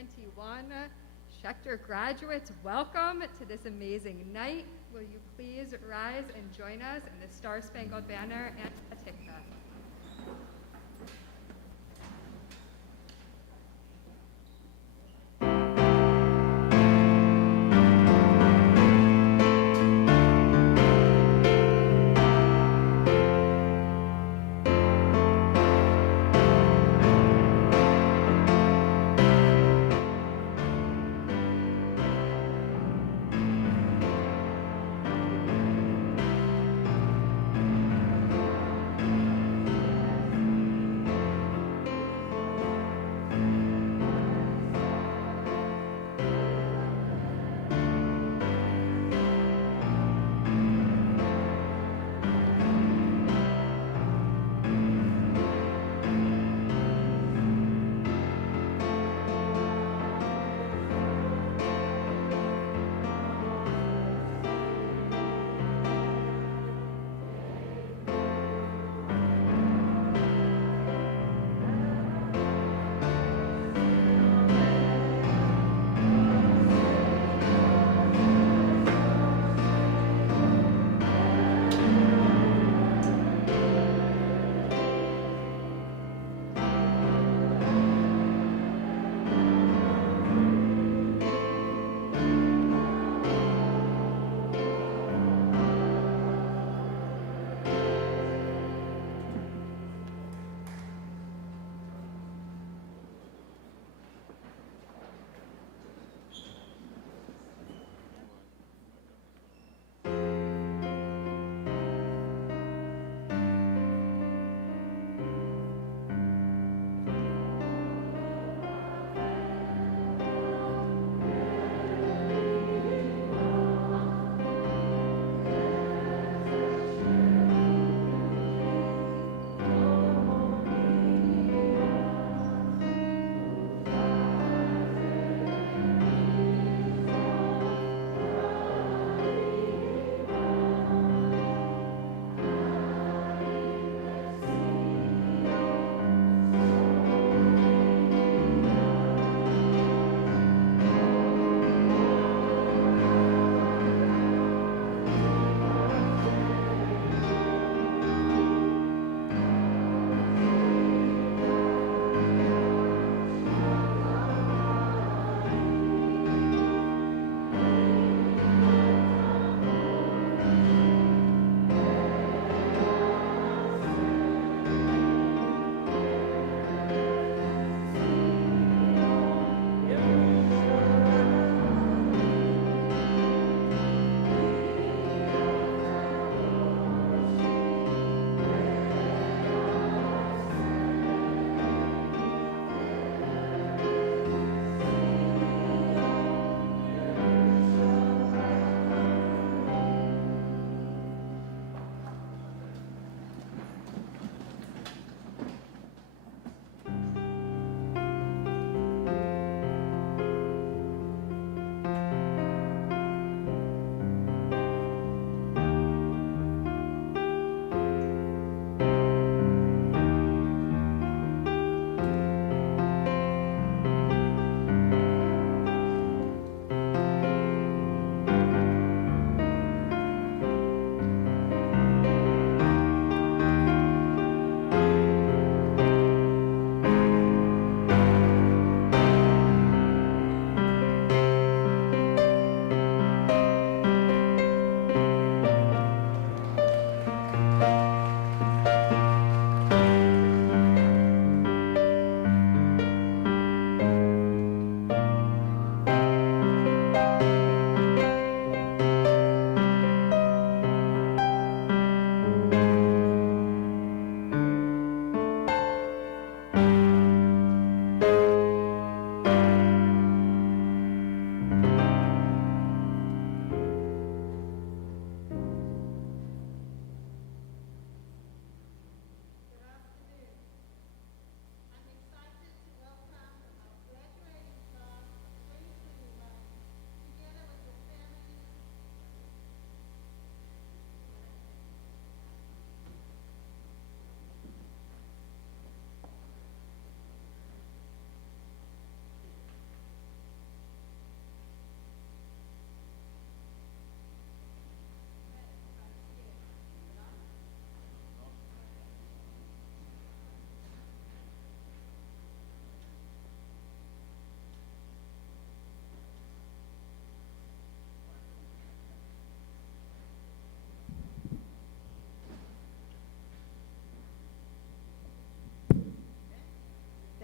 2021. Schechter graduates, welcome to this amazing night. Will you please rise and join us in the Star Spangled Banner and Atikva?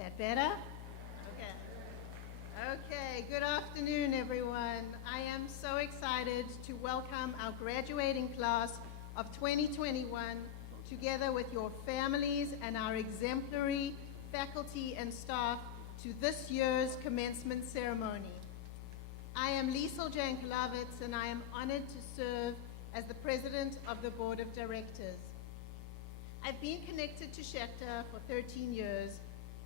that better? Okay, good afternoon, everyone. I am so excited to welcome our graduating class of 2021, together with your families and our exemplary faculty and staff, to this year's commencement ceremony. I am Liesl Jankelowitz, and I am honored to serve as the president of the board of directors. I've been connected to Schechter for 13 years,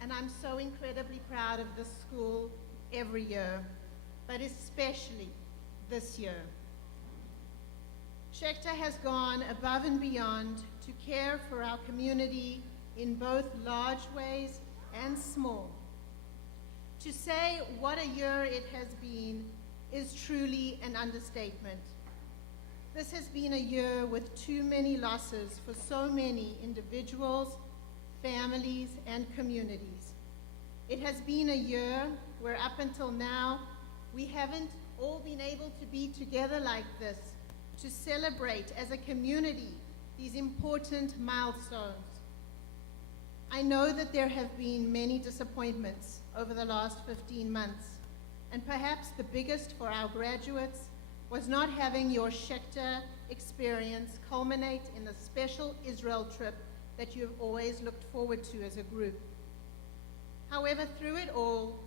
and I'm so incredibly proud of this school every year, but especially this year. Schechter has gone above and beyond to care for our community in both large ways and small. To say what a year it has been is truly an understatement. This has been a year with too many losses for so many individuals, families, and communities. It has been a year where up until now, we haven't all been able to be together like this to celebrate as a community these important milestones. I know that there have been many disappointments over the last 15 months, and perhaps the biggest for our graduates was not having your Schechter experience culminate in the special Israel trip that you've always looked forward to as a group. However, through it all,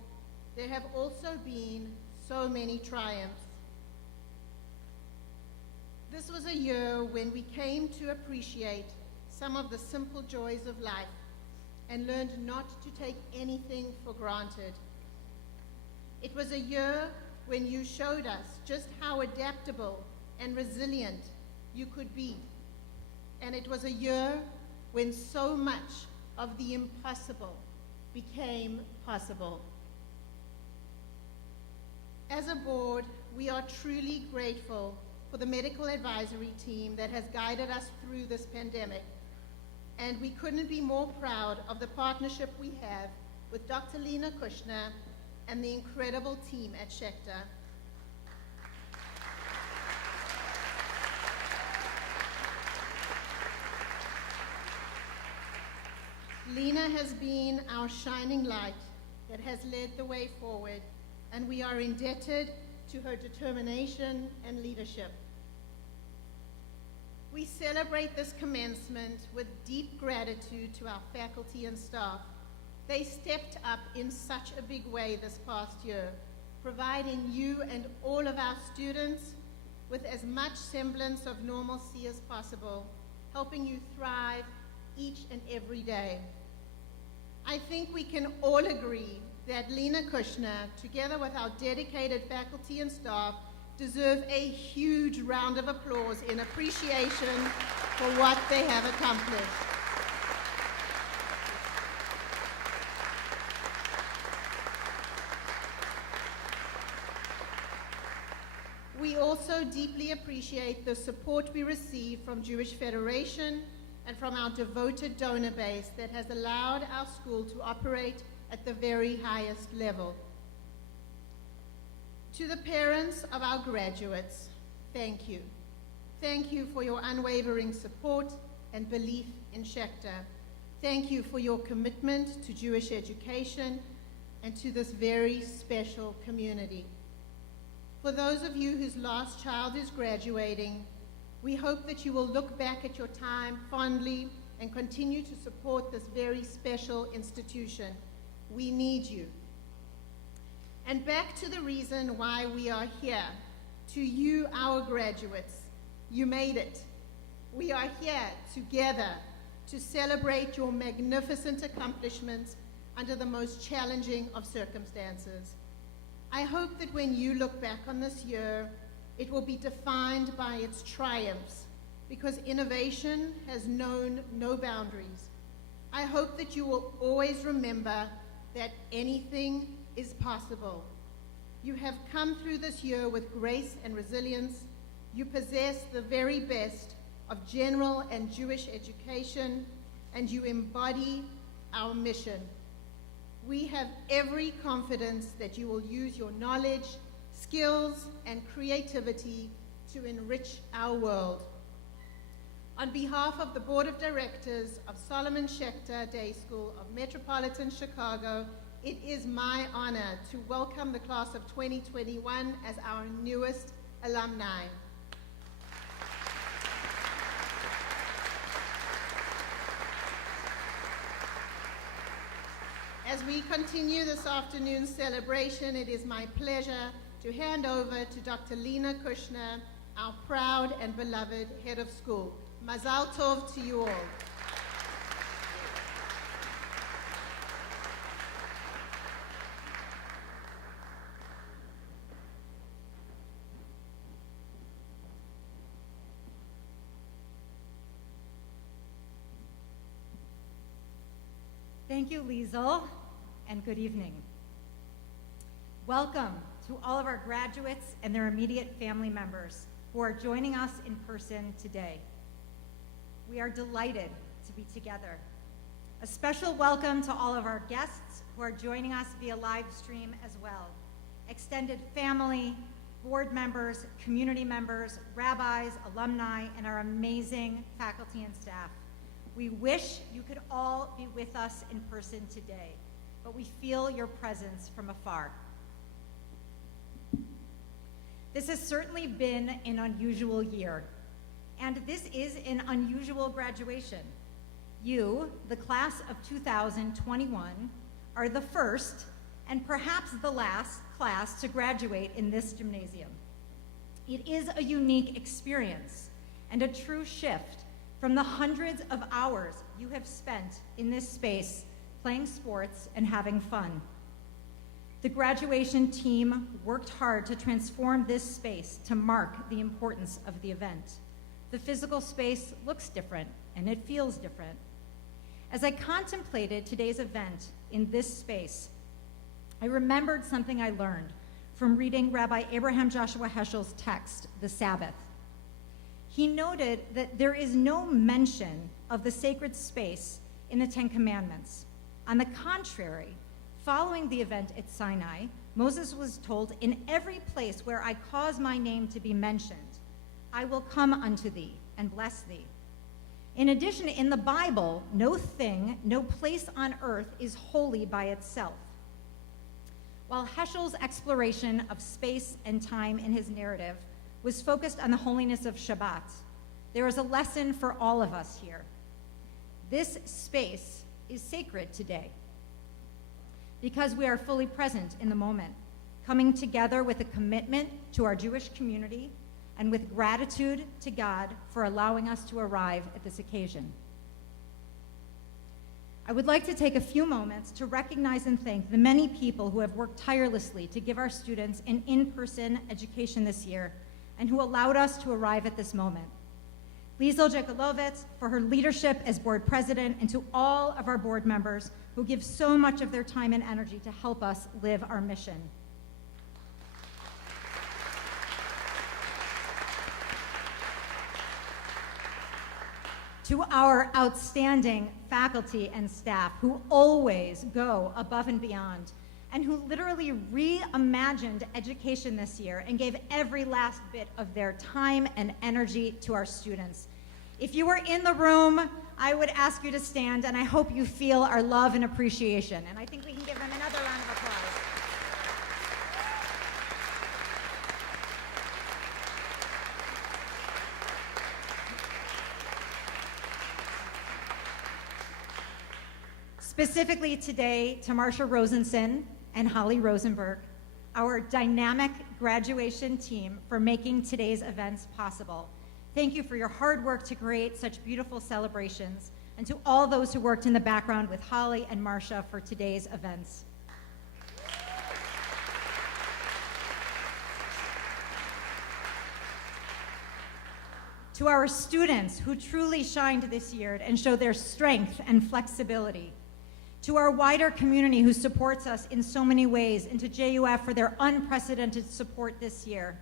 there have also been so many triumphs. This was a year when we came to appreciate some of the simple joys of life and learned not to take anything for granted. It was a year when you showed us just how adaptable and resilient you could be. And it was a year when so much of the impossible became possible. As a board, we are truly grateful for the medical advisory team that has guided us through this pandemic. And we couldn't be more proud of the partnership we have with Dr. Lena Kushner and the incredible team at Schechter. Lena has been our shining light that has led the way forward, and we are indebted to her determination and leadership. We celebrate this commencement with deep gratitude to our faculty and staff. They stepped up in such a big way this past year, providing you and all of our students with as much semblance of normalcy as possible, helping you thrive each and every day. I think we can all agree that Lena Kushner, together with our dedicated faculty and staff, deserve a huge round of applause in appreciation for what they have accomplished. We also deeply appreciate the support we receive from Jewish Federation and from our devoted donor base that has allowed our school to operate at the very highest level. To the parents of our graduates, thank you. Thank you for your unwavering support and belief in Schechter. Thank you for your commitment to Jewish education and to this very special community. For those of you whose last child is graduating, we hope that you will look back at your time fondly and continue to support this very special institution. We need you. And back to the reason why we are here. To you, our graduates, you made it. We are here together to celebrate your magnificent accomplishments under the most challenging of circumstances. I hope that when you look back on this year, it will be defined by its triumphs, because innovation has known no boundaries. I hope that you will always remember that anything is possible. You have come through this year with grace and resilience. You possess the very best of general and Jewish education, and you embody our mission. We have every confidence that you will use your knowledge, skills, and creativity to enrich our world. On behalf of the Board of Directors of Solomon Schechter Day School of Metropolitan Chicago, it is my honor to welcome the class of 2021 as our newest alumni. As we continue this afternoon's celebration, it is my pleasure to hand over to Dr. Lena Kushner, our proud and beloved head of school. Mazal tov to you all. Thank you, Liesl, and good evening. Welcome to all of our graduates and their immediate family members who are joining us in person today. We are delighted to be together. A special welcome to all of our guests who are joining us via live stream as well. Extended family, board members, community members, rabbis, alumni, and our amazing faculty and staff. We wish you could all be with us in person today, but we feel your presence from afar. This has certainly been an unusual year, and this is an unusual graduation. You, the class of 2021, are the first and perhaps the last class to graduate in this gymnasium. It is a unique experience and a true shift from the hundreds of hours you have spent in this space playing sports and having fun. The graduation team worked hard to transform this space to mark the importance of the event. The physical space looks different and it feels different. As I contemplated today's event in this space, I remembered something I learned from reading Rabbi Abraham Joshua Heschel's text, The Sabbath. He noted that there is no mention of the sacred space in the Ten Commandments. On the contrary, following the event at Sinai, Moses was told, "In every place where I cause my name to be mentioned, I will come unto thee and bless thee." In addition, in the Bible, no thing, no place on earth is holy by itself. While Heschel's exploration of space and time in his narrative was focused on the holiness of Shabbat, there is a lesson for all of us here. This space is sacred today because we are fully present in the moment, coming together with a commitment to our Jewish community and with gratitude to God for allowing us to arrive at this occasion. I would like to take a few moments to recognize and thank the many people who have worked tirelessly to give our students an in-person education this year and who allowed us to arrive at this moment. Liesl Jekylovitz for her leadership as board president, and to all of our board members who give so much of their time and energy to help us live our mission. To our outstanding faculty and staff who always go above and beyond and who literally reimagined education this year and gave every last bit of their time and energy to our students. If you are in the room, I would ask you to stand, and I hope you feel our love and appreciation. And I think we can give them another round of applause. Specifically today to Marsha Rosenson and Holly Rosenberg, our dynamic graduation team, for making today's events possible. Thank you for your hard work to create such beautiful celebrations, and to all those who worked in the background with Holly and Marsha for today's events. To our students who truly shined this year and showed their strength and flexibility. To our wider community who supports us in so many ways, and to JUF for their unprecedented support this year.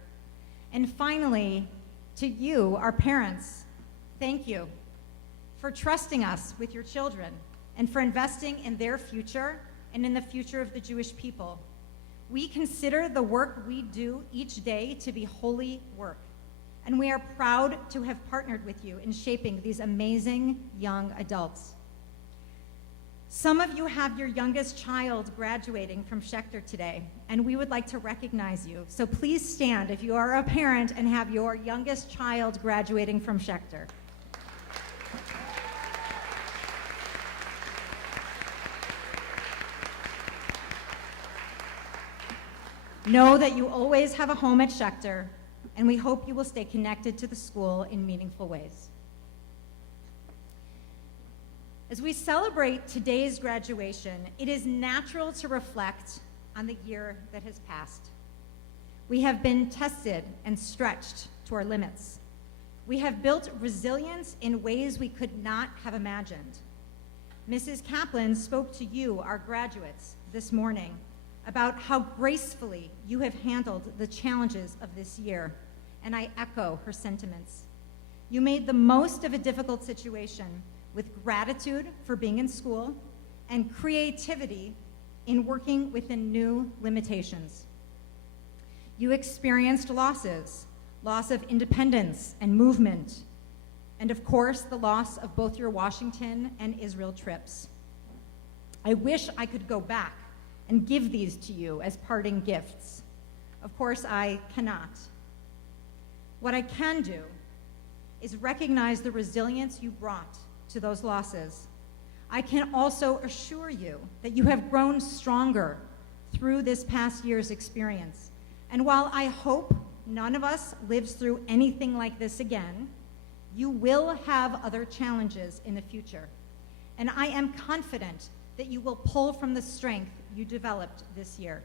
And finally, to you, our parents, thank you for trusting us with your children and for investing in their future and in the future of the Jewish people. We consider the work we do each day to be holy work, and we are proud to have partnered with you in shaping these amazing young adults. Some of you have your youngest child graduating from Schechter today, and we would like to recognize you. So please stand if you are a parent and have your youngest child graduating from Schechter. Know that you always have a home at Schechter, and we hope you will stay connected to the school in meaningful ways. As we celebrate today's graduation, it is natural to reflect on the year that has passed. We have been tested and stretched to our limits. We have built resilience in ways we could not have imagined. Mrs. Kaplan spoke to you, our graduates, this morning about how gracefully you have handled the challenges of this year, and I echo her sentiments. You made the most of a difficult situation with gratitude for being in school and creativity in working within new limitations. You experienced losses, loss of independence and movement, and of course, the loss of both your Washington and Israel trips. I wish I could go back and give these to you as parting gifts. Of course, I cannot. What I can do is recognize the resilience you brought to those losses. I can also assure you that you have grown stronger through this past year's experience. And while I hope none of us lives through anything like this again, you will have other challenges in the future. And I am confident that you will pull from the strength you developed this year.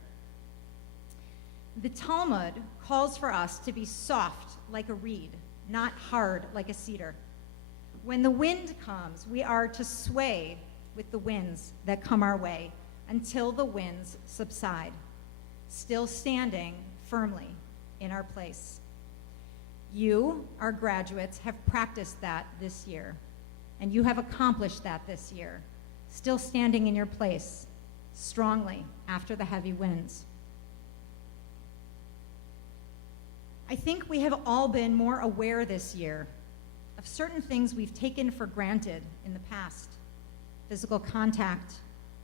The Talmud calls for us to be soft like a reed, not hard like a cedar. When the wind comes, we are to sway with the winds that come our way until the winds subside, still standing firmly in our place. You, our graduates, have practiced that this year, and you have accomplished that this year, still standing in your place, strongly after the heavy winds. I think we have all been more aware this year of certain things we've taken for granted in the past. Physical contact,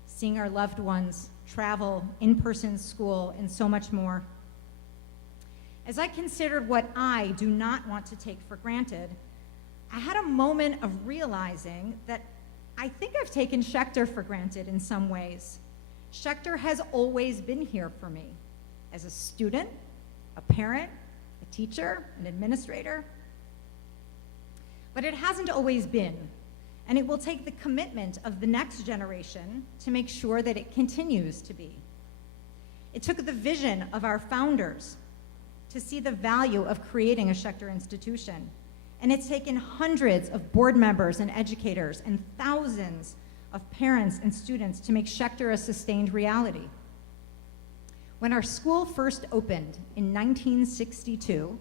seeing our loved ones, travel, in-person school, and so much more. As I considered what I do not want to take for granted, I had a moment of realizing that I think I've taken Schechter for granted in some ways. Schechter has always been here for me as a student, a parent, a teacher, an administrator. But it hasn't always been, and it will take the commitment of the next generation to make sure that it continues to be. It took the vision of our founders to see the value of creating a Schechter institution. And it's taken hundreds of board members and educators and thousands of parents and students to make Schechter a sustained reality. When our school first opened in 1962,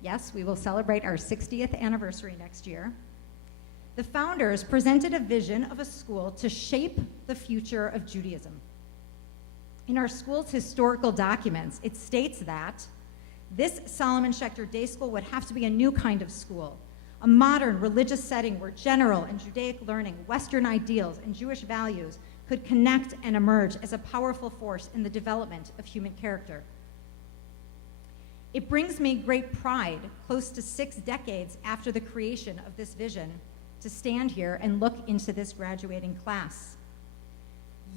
yes, we will celebrate our 60th anniversary next year, the founders presented a vision of a school to shape the future of Judaism. In our school's historical documents, it states that this Solomon Schechter Day School would have to be a new kind of school, a modern religious setting where general and Judaic learning, Western ideals, and Jewish values could connect and emerge as a powerful force in the development of human character. It brings me great pride, close to 6 decades after the creation of this vision, to stand here and look into this graduating class.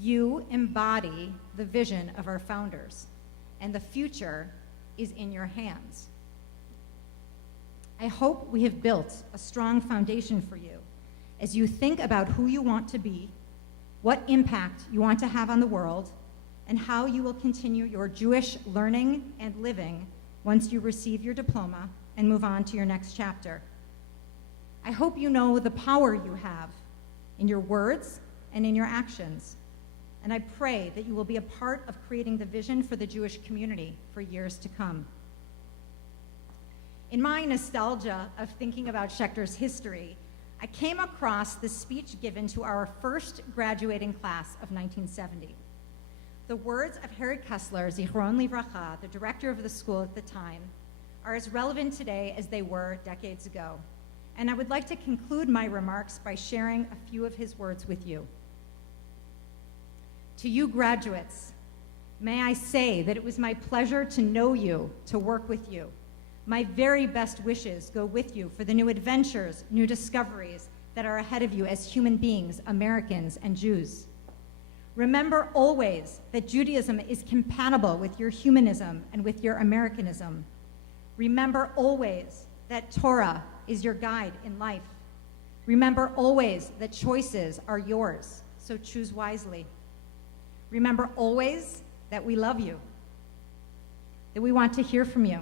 You embody the vision of our founders, and the future is in your hands. I hope we have built a strong foundation for you as you think about who you want to be, what impact you want to have on the world, and how you will continue your Jewish learning and living once you receive your diploma and move on to your next chapter. I hope you know the power you have in your words and in your actions. And I pray that you will be a part of creating the vision for the Jewish community for years to come. In my nostalgia of thinking about Schechter's history, I came across the speech given to our first graduating class of 1970. The words of Harry Kessler, Zichron Livracha, the director of the school at the time, are as relevant today as they were decades ago. And I would like to conclude my remarks by sharing a few of his words with you. To you graduates, may I say that it was my pleasure to know you, to work with you. My very best wishes go with you for the new adventures, new discoveries that are ahead of you as human beings, Americans, and Jews. Remember always that Judaism is compatible with your humanism and with your Americanism. Remember always that Torah is your guide in life. Remember always that choices are yours, so choose wisely. Remember always that we love you, that we want to hear from you,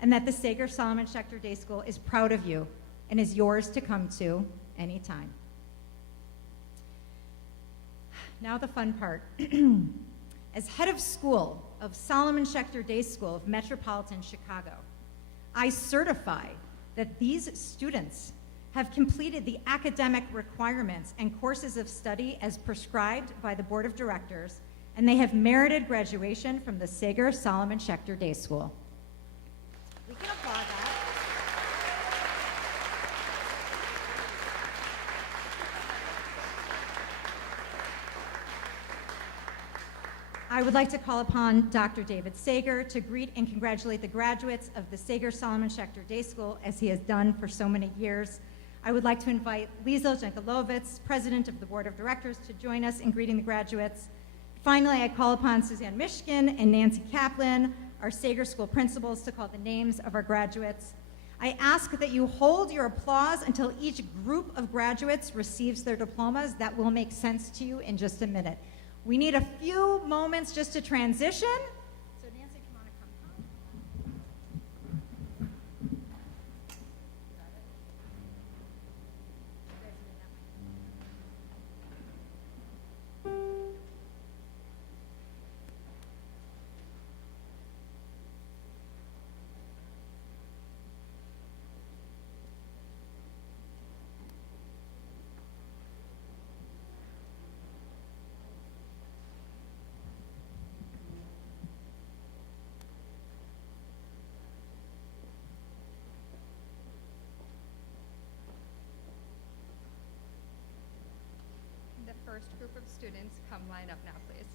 and that the Sager Solomon Schechter Day School is proud of you and is yours to come to anytime. Now the fun part. As head of school of Solomon Schechter Day School of Metropolitan Chicago, I certify that these students have completed the academic requirements and courses of study as prescribed by the Board of Directors, and they have merited graduation from the Sager Solomon Schechter Day School. We can applaud that. I would like to call upon Dr. David Sager to greet and congratulate the graduates of the Sager Solomon Schechter Day School, as he has done for so many years. I would like to invite Liesl Jankelowitz, President of the Board of Directors, to join us in greeting the graduates. Finally, I call upon Suzanne Mishkin and Nancy Kaplan, our Sager School principals, to call the names of our graduates. I ask that you hold your applause until each group of graduates receives their diplomas. That will make sense to you in just a minute. We need a few moments just to transition. So Nancy, come on and come. The first group of students come line up now, please.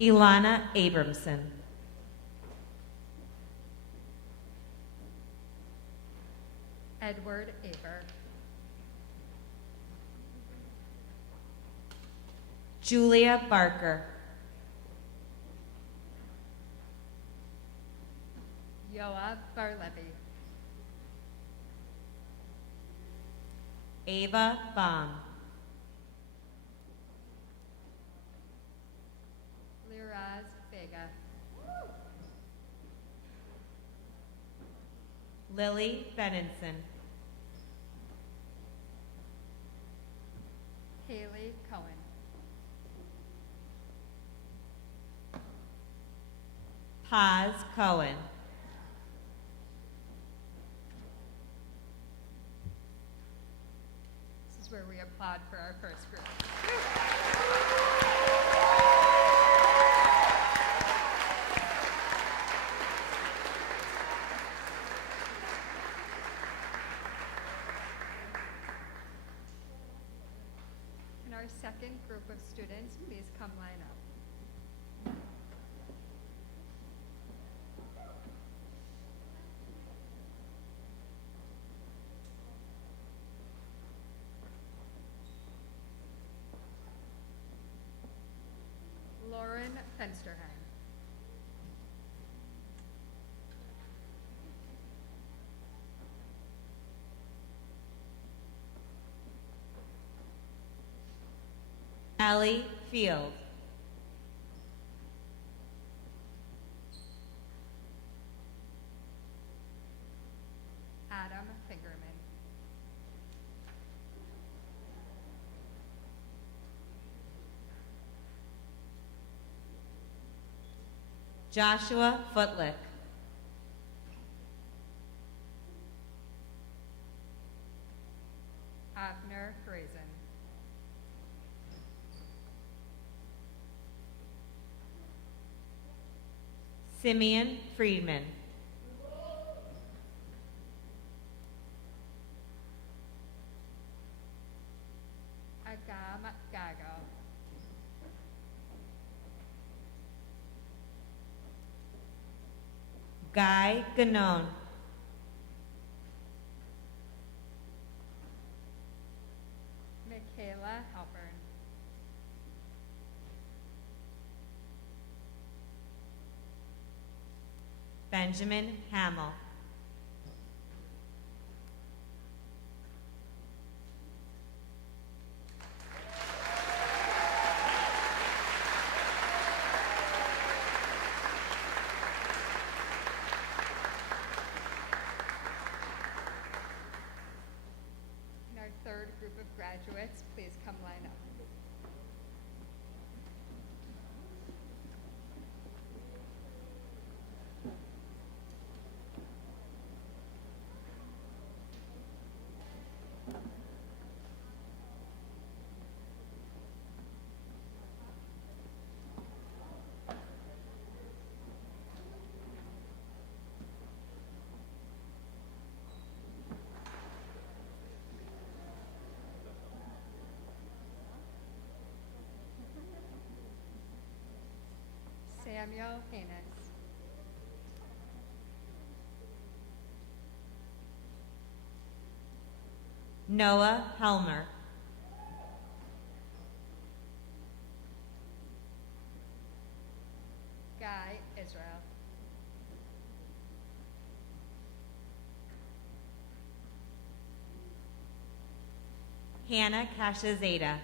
Ilana Abramson. Edward Aber. Julia Barker. Yoav Barlevy. Ava Baum. Liraz Vega. Lily Benenson. Haley Cohen. Paz Cohen. This is where we applaud for our first group. And our second group of students, please come line up. Lauren Fensterheim. Allie Field. Joshua Footlick. Avner Brazen. Simeon Friedman. Agam Gago. Guy Ganon. Michaela Halpern. Benjamin Hamill. And our third group of graduates, please come line up. Samuel Haynes. Noah Helmer. Guy Israel. Hannah Kashazeda.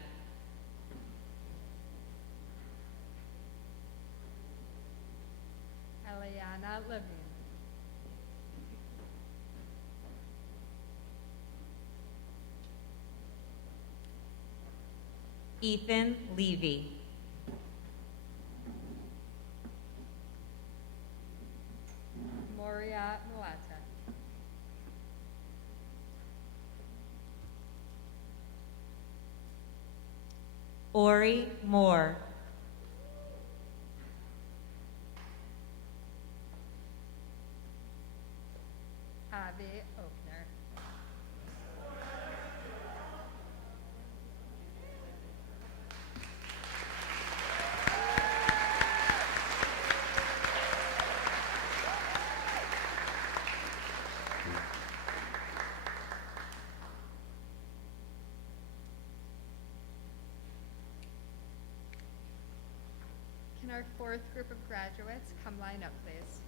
Eliana Levine. Ethan Levy. Moria Mulata. Ori Moore. Avi Oakner. Can our fourth group of graduates come line up, please?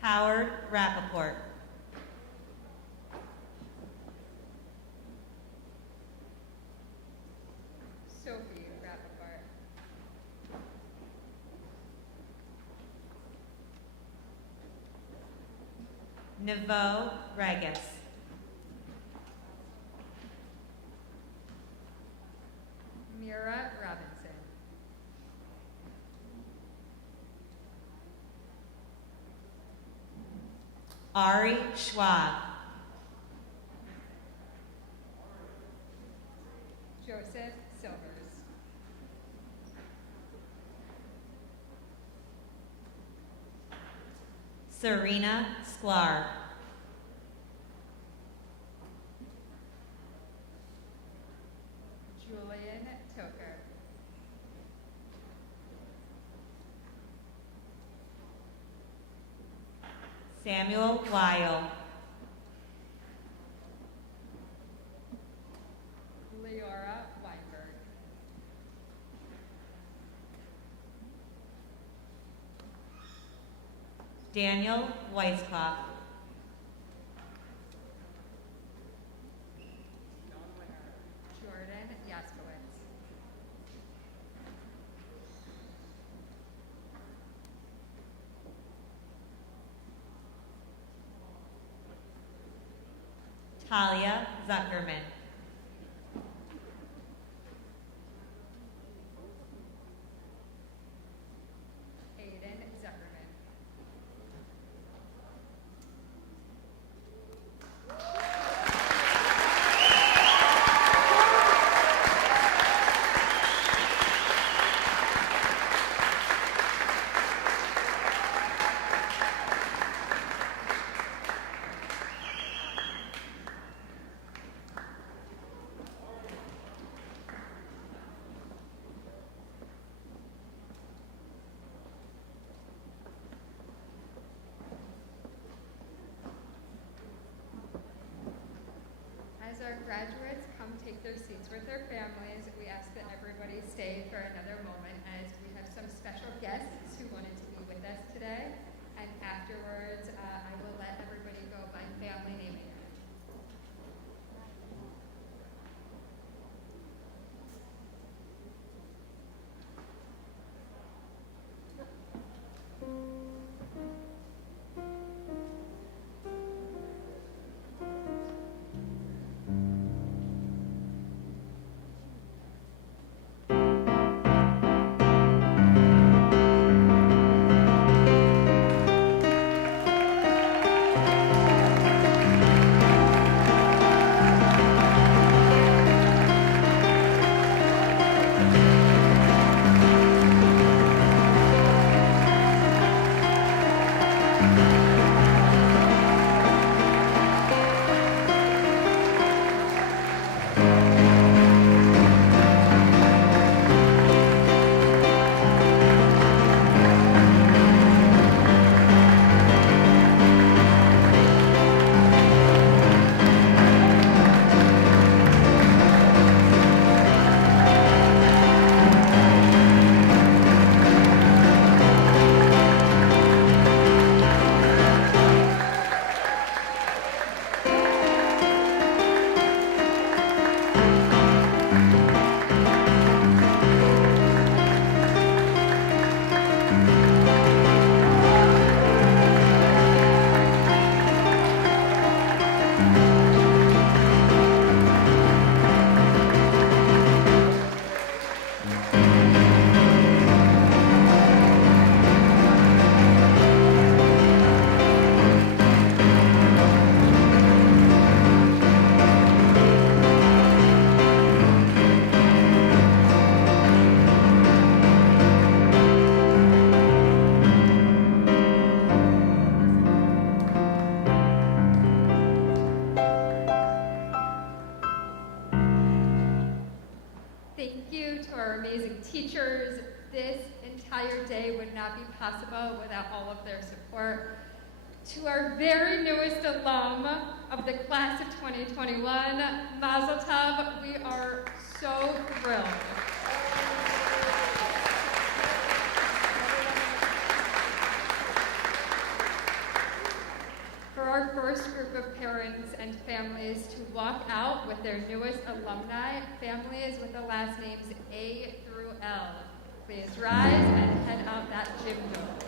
Howard Rappaport. Sophie Rappaport. Nevo Regis. Mira Robinson. Ari Schwab. Joseph Silvers. Serena Sklar. Julian Toker. Samuel Weil. Leora Weinberg. Daniel Weiskopf. Jordan Yaskowitz. Talia Zuckerman. Aiden Zuckerman. As our graduates come take their seats with their families, we ask that everybody stay for another moment as we have some special guests who wanted to be with us today. And afterwards, I will let everybody go by family naming. Thank you to our amazing teachers. This entire day would not be possible without all of their support. To our very newest alum of the class of 2021, Mazel Tov, we are so thrilled. For our first group of parents and families to walk out with their newest alumni, families with the last names A through L, please rise and head out that gym door.